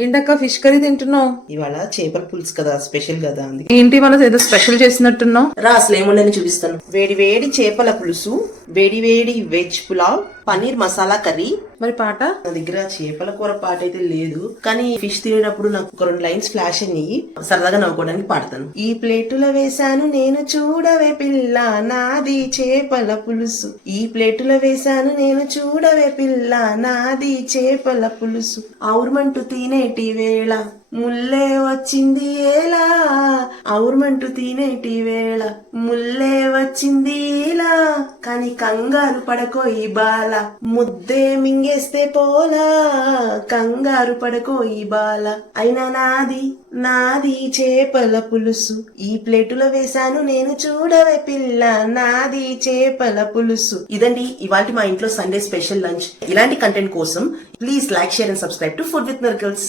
ఏంటక్క fish curry తింటున్నావు? ఇవాళ చేపల పులుసు కదా, స్పెషల్ కదా. అందుకే ఏంటి మన ఏదో స్పెషల్ చేసినట్టున్నావు? రా అసలు ఏముండని చూపిస్తాను. వేడి వేడి చేపల పులుసు, వేడి వేడి వెజ్ పులావ్, పన్నీర్ మసాలా కర్రీ. మరి పాట? నా దగ్గర చేపల కూర పాట అయితే లేదు, కానీ ఫిష్ తినేటప్పుడు నాకు ఒక 2 లైన్స్ ఫ్లాష్ అయ్యి సరదాగా నవ్వుకోవడానికి పాడతాను. ఈ ప్లేటులో వేశాను నేను చూడవే పిల్ల నాది చేపల పులుసు, ఈ ప్లేటులో వేశాను నేను చూడవే పిల్ల నాది చేపల పులుసు, ఆవుర్మంటూ తినేటి వేళ ముల్లే వచ్చింది ఎలా, ఆవుర్మంటూ తినేటి వేళ ముల్లే వచ్చింది ఇలా, కానీ కంగారు పడకోయి బాల ముద్దే మింగేస్తే పోలా, కంగారు పడకోయి బాల అయినా నాది నాది చేపల పులుసు, ఈ ప్లేటులో వేశాను నేను చూడవే పిల్ల నాది చేపల పులుసు. ఇదండి ఇవాల్టి మా ఇంట్లో సండే స్పెషల్ లంచ్. ఇలాంటి కంటెంట్ కోసం please like, share and subscribe to food with miracles.